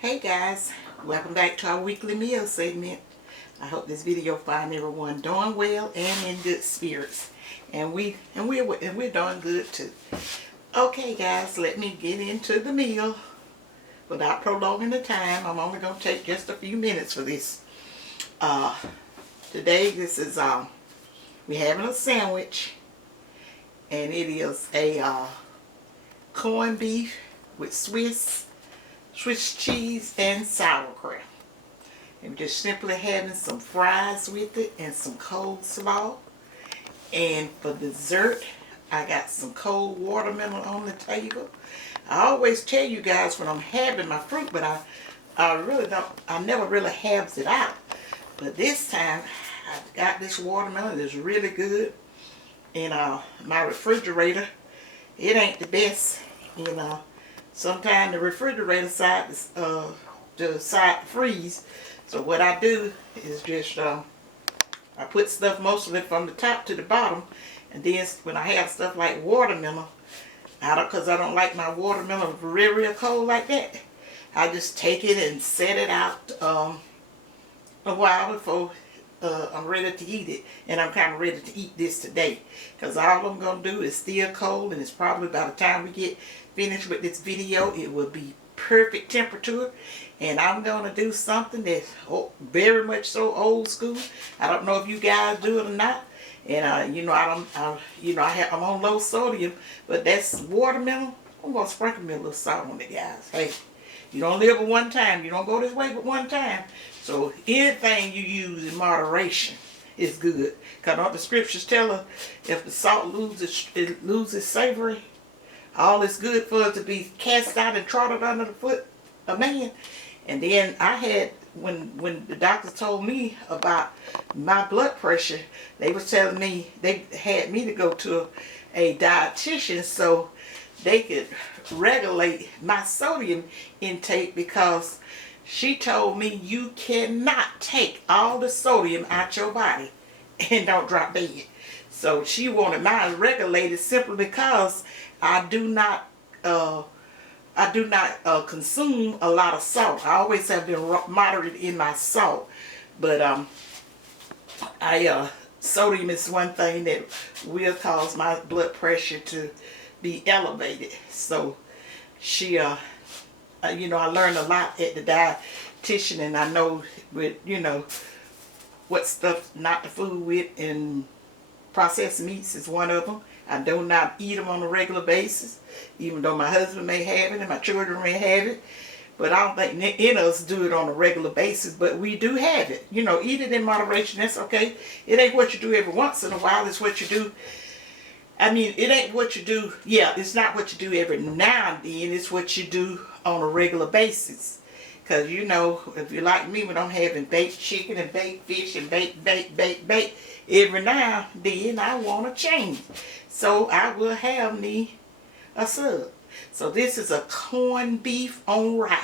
Hey guys, welcome back to our weekly meal segment. I hope this video find everyone doing well and in good spirits, and we're doing good too. Okay guys, let me get into the meal without prolonging the time. I'm only gonna take just a few minutes for this. Today this is we're having a sandwich, and it is a corned beef with Swiss cheese and sauerkraut. And just simply having some fries with it and some coleslaw. And for dessert, I got some cold watermelon on the table. I always tell you guys when I'm having my fruit, but I never really halves it out. But this time, I got this watermelon. It's really good. And my refrigerator, it ain't the best. Sometimes the refrigerator side decide to freeze. So what I do is just I put stuff mostly from the top to the bottom, and then when I have stuff like watermelon, because I don't like my watermelon real cold like that, I just take it and set it out a while before I'm ready to eat it. And I'm kind of ready to eat this today, because all I'm going to do is still cold, and it's probably by the time we get finished with this video, it will be perfect temperature. And I'm going to do something that's very much so old school. I don't know if you guys do it or not. And I'm on low sodium, but that's watermelon. I'm going to sprinkle me a little salt on it, guys. Hey, you don't live with one time. You don't go this way but one time. So anything you use in moderation is good. Because the scriptures tell us if the salt loses savory, all is good for it to be cast out and trodden under the foot of man. And then I had, when the doctors told me about my blood pressure, they was telling me, they had me to go to a dietitian so they could regulate my sodium intake, because she told me you cannot take all the sodium out your body and don't drop dead. So she wanted mine regulated simply because I do not consume a lot of salt. I always have been moderate in my salt, but sodium is one thing that will cause my blood pressure to be elevated. So she, I learned a lot at the dietitian, and I know what stuff not to fool with, and processed meats is one of them. I do not eat them on a regular basis, even though my husband may have it and my children may have it. But I don't think any of us do it on a regular basis, but we do have it. Eat it in moderation, that's okay. It ain't what you do every once in a while, it's what you do. It ain't what you do, it's not what you do every now and then, it's what you do on a regular basis. Because if you're like me, when I'm having baked chicken and baked fish and baked, every now and then I want to change. So I will have me a sub. So this is a corned beef on rye.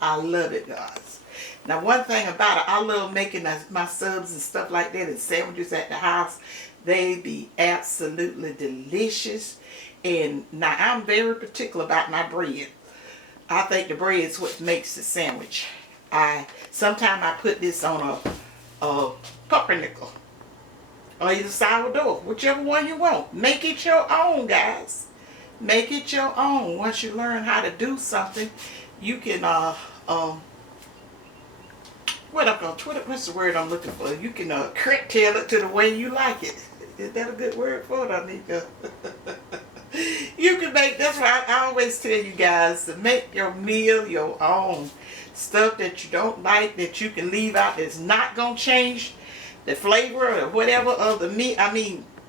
I love it, guys. Now one thing about it, I love making my subs and stuff like that and sandwiches at the house. They be absolutely delicious. And now I'm very particular about my bread. I think the bread is what makes the sandwich. Sometimes I put this on a pumpernickel or either sourdough, whichever one you want. Make it your own, guys. Make it your own. Once you learn how to do something, you can what's the word I'm looking for? You can curtail it to the way you like it. Is that a good word for it, Anika? You can make, that's why I always tell you guys to make your meal your own. Stuff that you don't like, that you can leave out, that's not going to change the flavor or whatever of the meat.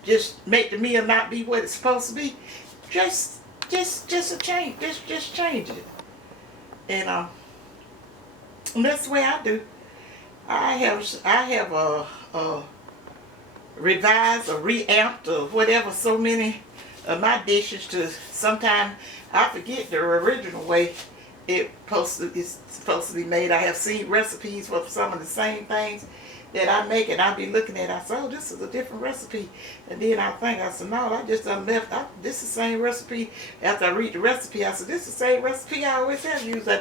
Just make the meal not be what it's supposed to be. Just a change. Just change it. And that's the way I do. I have revised or reamped or whatever so many of my dishes to sometimes I forget the original way it's supposed to be made. I have seen recipes for some of the same things that I make, and I'll be looking at it, I say, oh, this is a different recipe. And then I said, no, I just done left, this is the same recipe. After I read the recipe, I said, this is the same recipe I always have used. I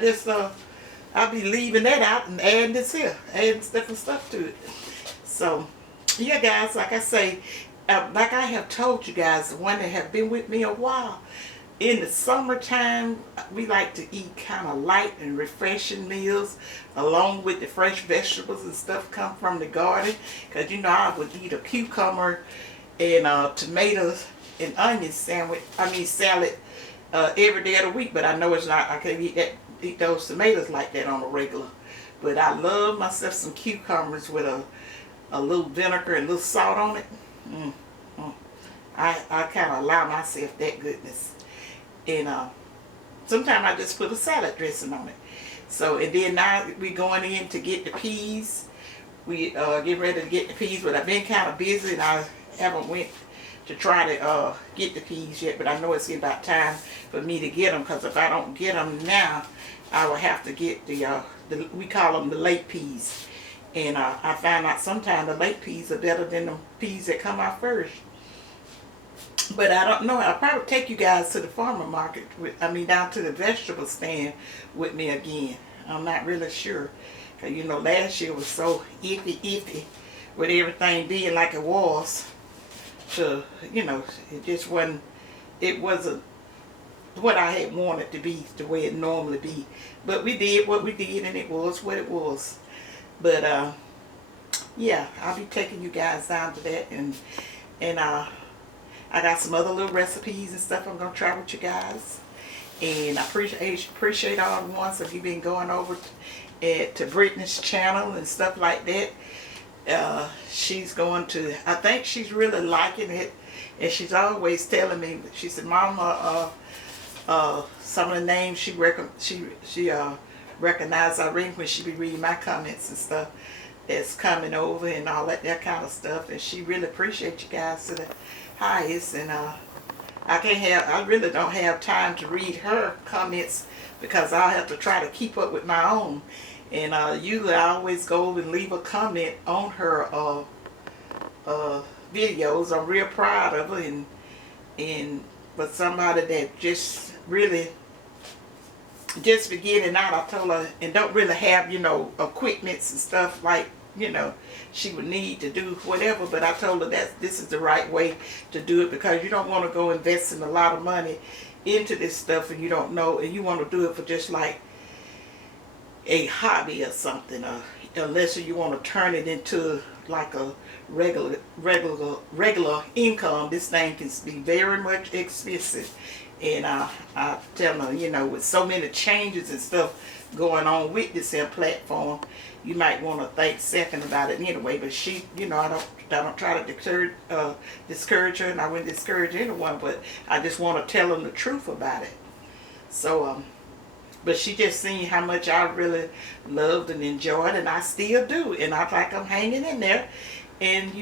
I'll be leaving that out and adding this here, adding different stuff to it. So, yeah, guys, like I say, like I have told you guys, the one that have been with me a while, in the summertime, we like to eat kind of light and refreshing meals, along with the fresh vegetables and stuff come from the garden. Because, you know, I would eat a cucumber and tomatoes and onion salad every day of the week. But I know it's not, I can't eat those tomatoes like that on a regular. But I love myself some cucumbers with a little vinegar and a little salt on it. I kind of allow myself that goodness. And sometimes I just put a salad dressing on it. So, and then now we going in to get the peas. We get ready to get the peas, but I've been kind of busy and I haven't went to try to get the peas yet. But I know it's about time for me to get them, because if I don't get them now, I will have to get the we call them the late peas. And I find out sometimes the late peas are better than the peas that come out first. But I don't know. I'll probably take you guys to the farmer market. Down to the vegetable stand with me again. I'm not really sure. Because, you know, last year was so iffy with everything being like it was. So, you know, it wasn't what I had wanted to be, the way it normally be. But we did what we did, and it was what it was. But, yeah, I'll be taking you guys down to that. And I got some other little recipes and stuff I'm going to try with you guys. And I appreciate all the ones that you've been going over to Brittany's channel and stuff like that. She's going to, I think she's really liking it. And she's always telling me, she said, Mama, some of the names she recognized I read when she be reading my comments and stuff that's coming over and all that kind of stuff. And she really appreciates you guys to the highest. And I really don't have time to read her comments, because I'll have to try to keep up with my own. And usually I always go and leave a comment on her videos. I'm real proud of her, but somebody that just really just beginning out, I told her, and don't really have, you know, equipments and stuff like, you know, she would need to do whatever. But I told her that this is the right way to do it, because you don't want to go investing a lot of money into this stuff and you don't know, and you want to do it for just like a hobby or something, unless you want to turn it into like a regular income. This thing can be very much expensive. And I tell her, you know, with so many changes and stuff going on with this here platform, you might want to think second about it anyway. But she, you know, I don't try to discourage her, and I wouldn't discourage anyone, but I just want to tell them the truth about it. So, but she just seen how much I really loved and enjoyed, and I still do, and I like I'm hanging in there. And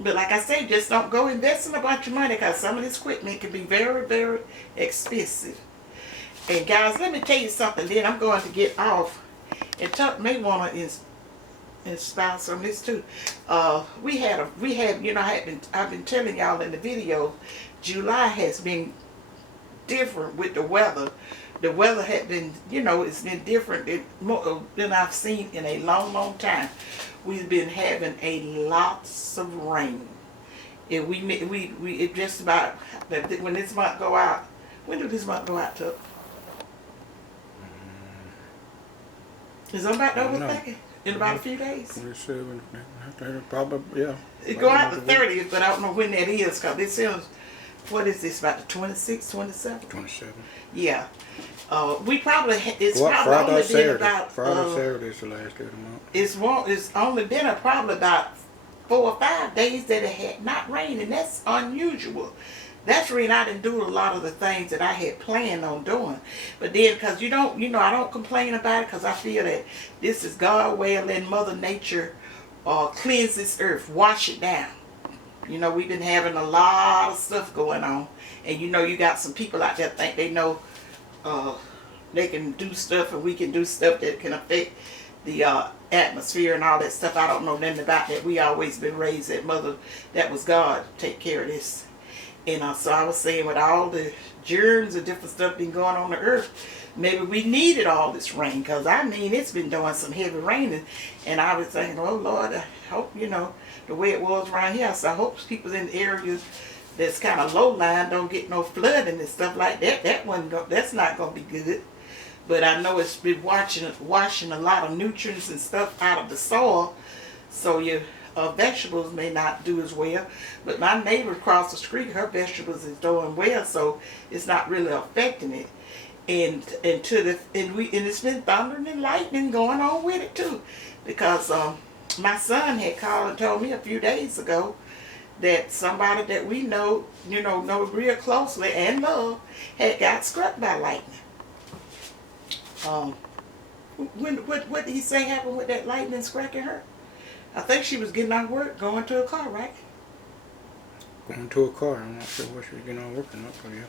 but like I say, just don't go investing a bunch of money, because some of this equipment can be very, very expensive. And guys, let me tell you something. Then I'm going to get off, and Tuck may want to inspire some of this too. We had, you know, I've been telling y'all in the video, July has been different with the weather. The weather had been, you know, it's been different than I've seen in a long, long time. We've been having a lots of rain. And it just about, when this month go out, when did this month go out, Tuck? Is it about over thinking? In about a few days? 27, probably, yeah. It go out the 30th, but I don't know when that is, because it sounds, what is this, about the 26th, 27th? 27. Yeah. We probably, it's Well, probably Friday, only Saturday. been about, Friday, Saturday is the last day of the month. it's only been probably about 4 or 5 days that it had not rained, and that's unusual. That's the reason I didn't do a lot of the things that I had planned on doing. But then, because you know, I don't complain about it, because I feel that this is God's way of letting Mother Nature cleanse this earth, wash it down. You know, we've been having a lot of stuff going on, and you know, you got some people out there think they know they can do stuff, and we can do stuff that can affect the atmosphere and all that stuff. I don't know nothing about that. We always been raised that Mother, that was God to take care of this. And so I was saying, with all the germs and different stuff been going on the earth, maybe we needed all this rain, because I mean it's been doing some heavy raining, and I was thinking, oh Lord, I hope, you know, the way it was around here, so I hope people in the areas that's kind of low lying don't get no flooding and stuff like that. That's not gonna be good. But I know it's been washing a lot of nutrients and stuff out of the soil, so your vegetables may not do as well. But my neighbor across the street, her vegetables is doing well, so it's not really affecting it. And it's been thundering and lightning going on with it too, because my son had called and told me a few days ago that somebody that we know real closely and love had got struck by lightning. What did he say happened with that lightning striking her? I think she was getting out of work, going to a car, right? Going to a car. I'm not sure what she was getting on working up for you.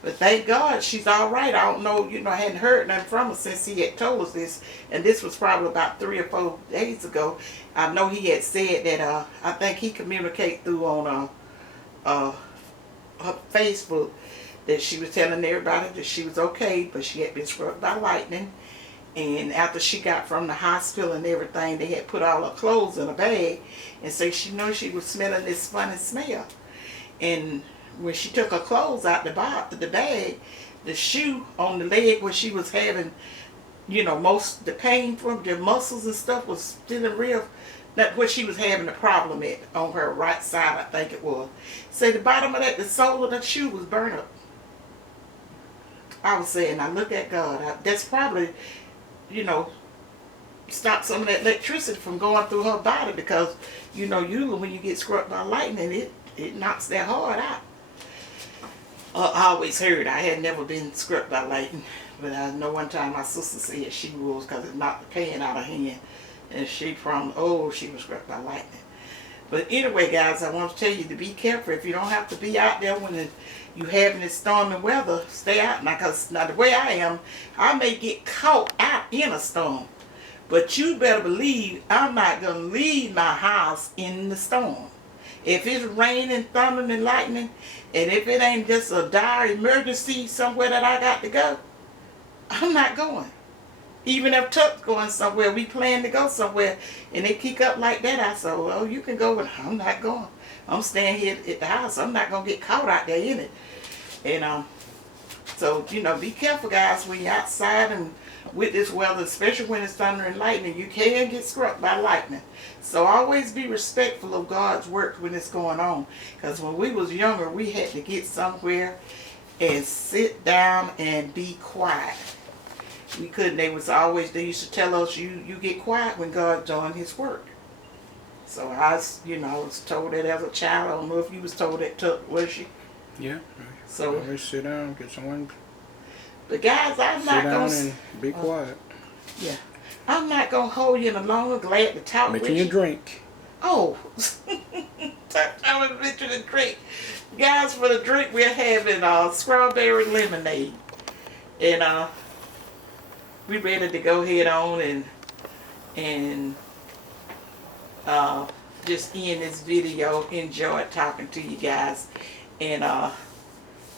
But thank God she's all right. I don't know, I hadn't heard nothing from her since he had told us this. And this was probably about 3 or 4 days ago. I know he had said that, I think he communicated through on her Facebook, that she was telling everybody that she was okay, but she had been struck by lightning. And after she got from the hospital and everything, they had put all her clothes in a bag and say she knew she was smelling this funny smell. And when she took her clothes out the bag, the shoe on the leg where she was having, most the pain from the muscles and stuff was feeling real. That's what she was having a problem at, on her right side, I think it was. So the bottom of that, the sole of the shoe was burnt up. I was saying, I look at God. That's probably, stop some of that electricity from going through her body, because, usually when you get struck by lightning, it knocks that heart out. I always heard. I had never been struck by lightning, but I know one time my sister said she was, because it knocked the pan out of her hand, and she was struck by lightning. But anyway, guys, I want to tell you to be careful. If you don't have to be out there when you having this stormy weather, stay out now, because now the way I am, I may get caught out in a storm, but you better believe I'm not going to leave my house in the storm. If it's raining, thundering, and lightning, and if it ain't just a dire emergency somewhere that I got to go, I'm not going. Even if Tuck's going somewhere, we plan to go somewhere, and they kick up like that, I say, well, you can go, but I'm not going. I'm staying here at the house. I'm not going to get caught out there in it. And so, be careful, guys, when you're outside and with this weather, especially when it's thunder and lightning. You can get struck by lightning. So always be respectful of God's work when it's going on. Because when we was younger, we had to get somewhere and sit down and be quiet. We couldn't. They used to tell us, you get quiet when God's doing his work. So I was told that as a child. I don't know if you was told that, was you? Yeah. So always sit down, get someone. But guys, I'm not going to... sit down and be quiet. Yeah. I'm not going to hold you any longer. Glad to talk with you. Mention your drink. Oh. I was mentioning the drink. Guys, for the drink, we're having strawberry lemonade. And we ready to go ahead on and just end this video. Enjoyed talking to you guys. And I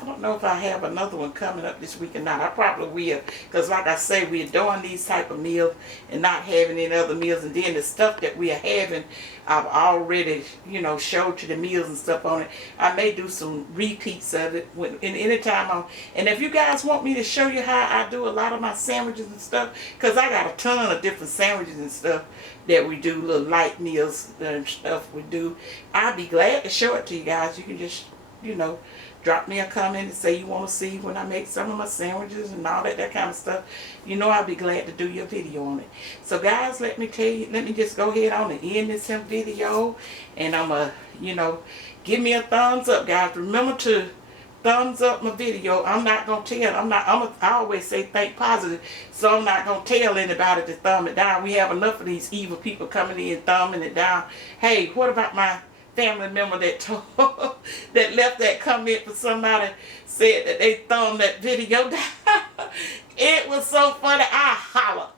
don't know if I have another one coming up this week or not. I probably will, because like I say, we're doing these type of meals and not having any other meals. And then the stuff that we are having, I've already, showed you the meals and stuff on it. I may do some repeats of it anytime and if you guys want me to show you how I do a lot of my sandwiches and stuff, because I got a ton of different sandwiches and stuff that we do, little light meals and stuff we do, I'd be glad to show it to you guys. You can just, drop me a comment and say you want to see when I make some of my sandwiches and all that kind of stuff. I'll be glad to do your video on it. So guys, let me just go ahead on and end this video. And I'm give me a thumbs up, guys. Remember to thumbs up my video. I'm not going to tell. I always say think positive. So I'm not going to tell anybody to thumb it down. We have enough of these evil people coming in thumbing it down. Hey, what about my family member that that left that comment for somebody said that they thumbed that video down? It was so funny. I hollered,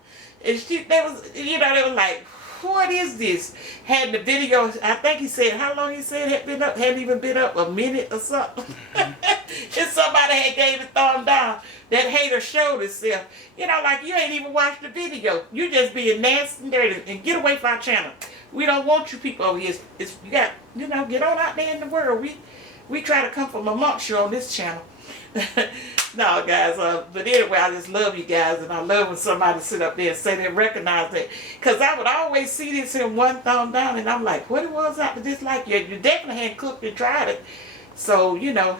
and they was like, what is this? Had the video, I think he said, how long he said had been up? Hadn't even been up a minute or something. And somebody had gave a thumb down. That hater showed itself. You know, like you ain't even watched the video. You just being nasty and dirty, and get away from our channel. We don't want you people over here. You got, you know, get on out there in the world. We try to come from amongst you on this channel. No, guys, but anyway, I just love you guys, and I love when somebody sit up there and say they recognize that. Because I would always see this in one thumb down, and I'm like, what it was after this? Like, you definitely hadn't cooked and tried it. So, you know,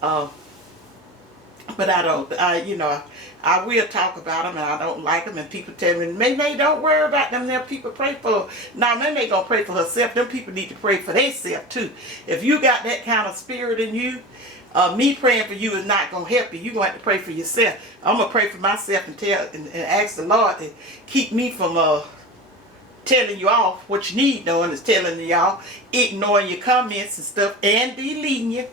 but I don't, you know, I will talk about them, and I don't like them, and people tell me, May, don't worry about them, them people pray for her. Now, May gonna pray for herself. Them people need to pray for themselves, too. If you got that kind of spirit in you, me praying for you is not going to help you. You're going to have to pray for yourself. I'm going to pray for myself and ask the Lord to keep me from telling you off. What you need knowing is telling y'all, ignoring your comments and stuff, and deleting you.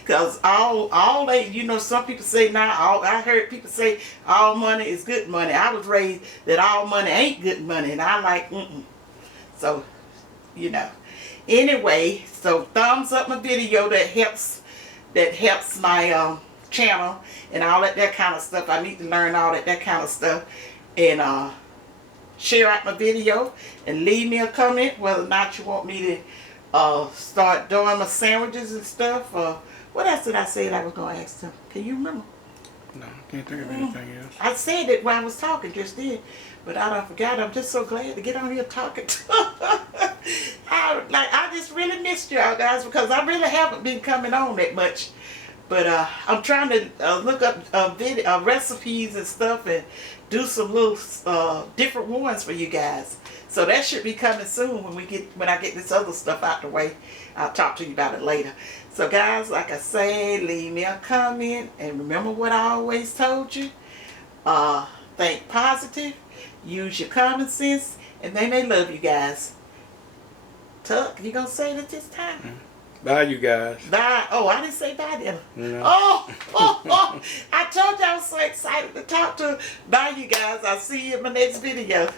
Because all they, you know, some people say now, I heard people say all money is good money. I was raised that all money ain't good money, and I like, So, you know. Anyway, so thumbs up my video that helps my channel and all that kind of stuff. I need to learn all that kind of stuff. And share out my video and leave me a comment whether or not you want me to start doing my sandwiches and stuff. What else did I say that I was going to ask them? Can you remember? No, I can't think of anything else. I said it while I was talking just then, but I don't forget. I'm just so glad to get on here talking. I just really missed y'all guys because I really haven't been coming on that much. But I'm trying to look up recipes and stuff and do some little different ones for you guys. So that should be coming soon when I get this other stuff out the way. I'll talk to you about it later. So guys, like I say, leave me a comment and remember what I always told you. Think positive, use your common sense, and they may love you guys. Tuck, you gonna say it this time? Bye, you guys. Bye. Oh, I didn't say bye then. No. Oh, I told you I was so excited to talk to. Bye, you guys. I'll see you in my next video.